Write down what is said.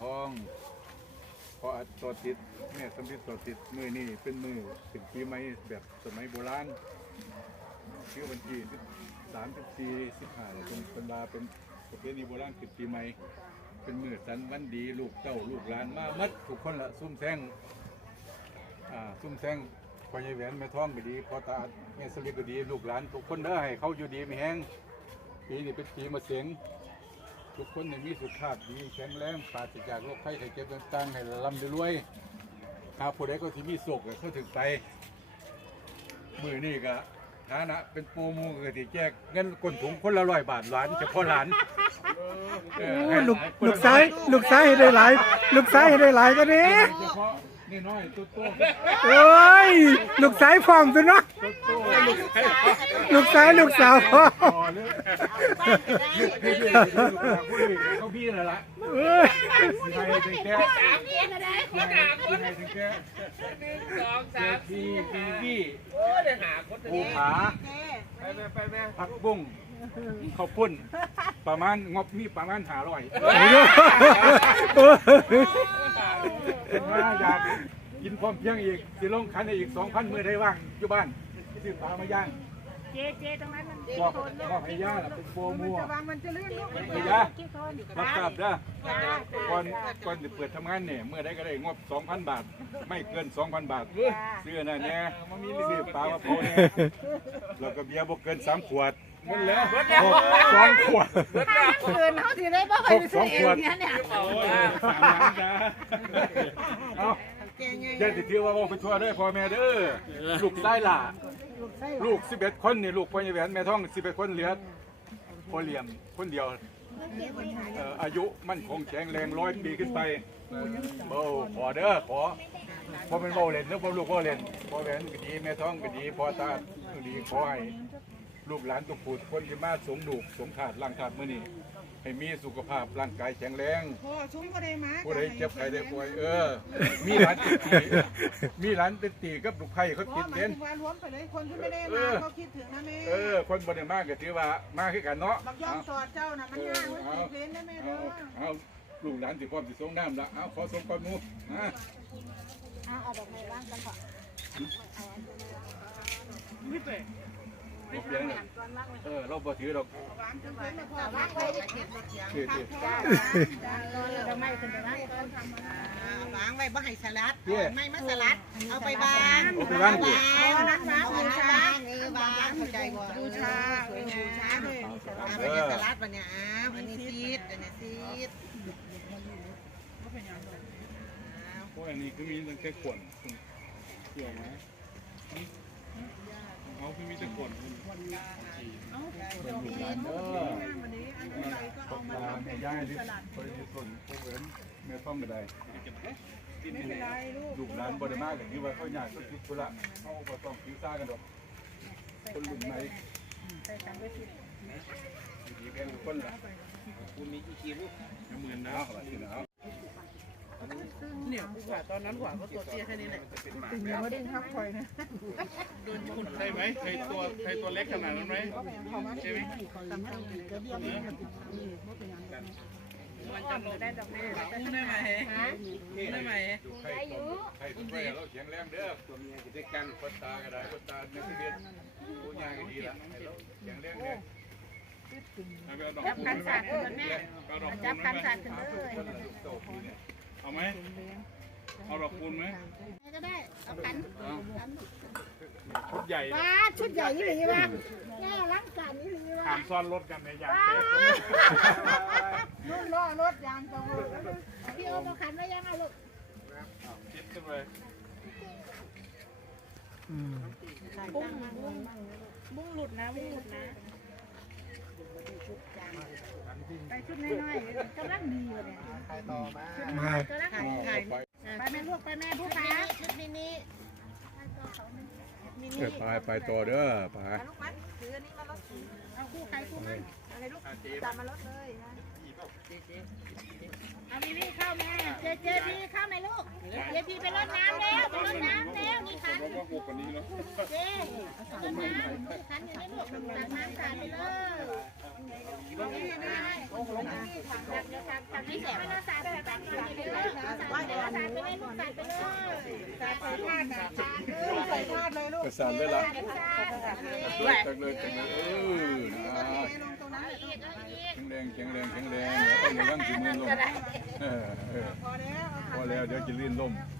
ทองเพราะตัวติดแม่สมฤทธิ์ตัวติดมือนี่เป็นมือถึงปีใหม่แบบสมัยโบราณชื่อวันที่สามสิบสี่สิบห้าเป็นเป็นบาเป็นประเพณีโบราณถึงปีใหม่เป็นมือสันวันดีลูกเต้าลูกหลานมามัดทุกคนละซุ่มแซงอ่าซุ่มแซงพอใหญ่แหวนแม่ท้องก็ดีพอตาแม่สลิดก็ดีลูกหลานทุกคนเด้อให้เขาอยู่ดีมีแห้งปีนี้เป็นปีมะเสียง ทุกคนในมีสุขภาพดีแข็งแรงปราศจากโรคไข้ไข้เจ็บต่างๆให้ร่ำรวยหาผู้ใดก็ที่มีสุขก็เข้าถึงไปมือนี่ก็ฐานะเป็นโปรโมก็ที่แจกเงินก้นถุงคนละร้อยบาทหลานเฉพาะหลานลูกลูกซ้ายลูกซ้ายให้ได้หลาย ลูกซ้ายให้ได้หลายก็ดีเฉพาะ นี่น้อยตุ๊โต้โอ้ยลูกซ้ายพร้อมตัวเนาะตุ๊โต้ลูกซ้ายลูกสาวพร้อมต่อเลยพี่พี่พี่เขาพี่นั่นแหละเอ้ยสิให้ถึงแก่สิให้ถึงแก่สองสามดพี่พี่พี่ภูผาไปแม่ไปแม่ผักบุ้งข้าวปุ้นประมาณงบมีประมาณหาร้อย โอ้ยถ้าอยากกินพร้อมเพรียงอีกสิลงคันให้อีกสองพันมือได้ว่างอยู่บ้านซื้อปลามาย่างเจเจตรงนั้นมันบอกบอกให้ย่าน่ะเป็นโฟมัววางมันจะลื่นลูกให้ย่าขี้โคลนรับทราบเด้อก่อนก่อนจะเปิดทำงานเนี่ยเมื่อได้ก็ได้งบ2,000บาท ไม่เกิน2,000บาทซื้อนั่นแน่ซื้อปลามาโพแน่แล้วก็เบียร์บ่เกินสามขวด มันแล้วสองขวดเกินเขาถือได้บ่ไปซื้อเองเนี่ยเนี่ยโอ้ยสามล้านนะเอาอย่าติถือว่าว่าไปทั่วเด้อพ่อแม่เด้อลูกไส้ล่ะลูกสิบเอ็ดคนนี่ลูกพ่อใหญ่แหวนแม่ท้องสิบเอ็ดคนเหลือพ่อเหลี่ยมคนเดียวเอ่ออายุมั่นคงแข็งแรงร้อยปีขึ้นไปเบาขอเด้อขอพ่อเป็นเบาเล่นเด้อพ่อลูกเบาเล่นพ่อแหวนก็ดีแม่ท้องก็ดีพ่อตาก็ดีขอให้ ลูกหลานทุกผู้คนที่มาสงดูกสงขาดร่างขาดมื้อนี้ให้มีสุขภาพร่างกายแข็งแรงโอ้ชุ่มก็ได้มาผู้ใดเจ็บใครได้ป่วยเออ มีหลานเป็นตีมีหลานเป็นตีกับลูกไผ่เขาเพติดราะหมายเด่น ถึงว่ารวมไปเลยคนที่ไม่ได้เอมาอ เขาคิดถึงนะแม่เออ คนบริมากก็ถือว่ามาคือกันเนาะบักย่อมสอดเจ้าน่ะมันยากมันติดเว้นได้แม่เอาเด้อเอาลูกหลานสิพร้อมสิส่งน้ำละเอาขอส่งก่อนหมูนะเอาดอกไม้วางกันก่อน บ่เปลี่ยนเลยเออเราบ่ถือดอกวางจนเว้นแล้วพอวางไว้ดิคือคือดอกไม้ขึ้นไปวางวางไว้บ่ให้สลัดไม่มาสลัด เอาไปวางเอาไปวางดิเอานั้นวางเอาวางเออวางเข้าใจบ่ดูชาดูชาเลยเอาไปสลัดบัดเนี่ยอ้าวอันนี้ซีดอันนี้ซีดเพราะอันนี้คือมีตั้งแต่ขวดเกี่ยวไหมเอาคือมีแต่ ขวดเป็นลูกหลานเด้อตกปลาแม่ย่ายที่บริสุทธิ์ผู้เว้นแม่ต้องก็ได้ลูกหลานบริมากอย่างนี้ว่าเขาอยากก็คิดกุละเขาก็ต้องคิดซ่ากันดอกคนรุ่นใหม่ดีแค่คนละคุณมีกี่คิวหมื่นนะที่หนา เนี่ยกูว่าตอนนั้นกว่าก็ตัวเตี้ยแค่นี้แหละยังไม่ได้ทับคอยนะใช่ไหมใครตัวใครตัวเล็กขนาดนั้นไหมใช่ไหมมันจะได้ดอกไม้ได้ไหมได้ไหมใครตัวใครตัวใครเราแข็งแรงเด้อตัวเมียกิจการคนตาก็ได้คนตาในที่เรียนผู้ยาก็ดีละให้เราแข็งแรงเนี่ยจับกันสาดกันแม่จับกันสาดกันเลยคนลูกโตปี เนี่ยเอาไหม เอาดอกคูณไหม ก็ได้ เอากันชุดใหญ่ว้าชุดใหญ่นี่หรือวะแง่ล้างกันนี่หรือวะถามซ่อนรถกันในยางว้าเตะรุ่นล้อรถยางตรงพี่โอมาขันไว้ยังเอาลูกคิดขึ้นไปอืมบุ้งบุ้งบุ้งหลุดนะบุ้งหลุดนะ ไปชุดน้อยๆกำลังดีเลยมากำลังดีเอาไปไปแม่ลูกไปแม่ผู้ค้าชุดมินิไปไปต่อเด้อไปลูกมัดถืออันนี้มาลดเอาคู่ใครคู่มันอะไรลูกจับมาลดเลยนะเอามินิเข้าแม่เจเจพี่เข้าไหมลูกเจพี่ไปรดน้ำแล้วไปรดน้ำแล้วนี่คันว่าหกกว่านี้เนาะเจรดน้ำนี่คันอยู่ในลูกตักน้ำสาดไปเลย นี่นี่นี่เดี๋ยวทำทำให้แสบไม่น่าสาดแต่ตั้งก่อนเลยลูกตัดไปเลยใส่ธาตุนะใส่ธาตุเลยลูกประสานเลยล่ะตัดจักเลยจักเลยเออนะลงตรงนั้นเลยลูกแข็งแรงแข็งแรงแข็งแรงเออยังสิมือลมเออเออพอแล้วพอแล้วเดี๋ยวจะลื่นลมเ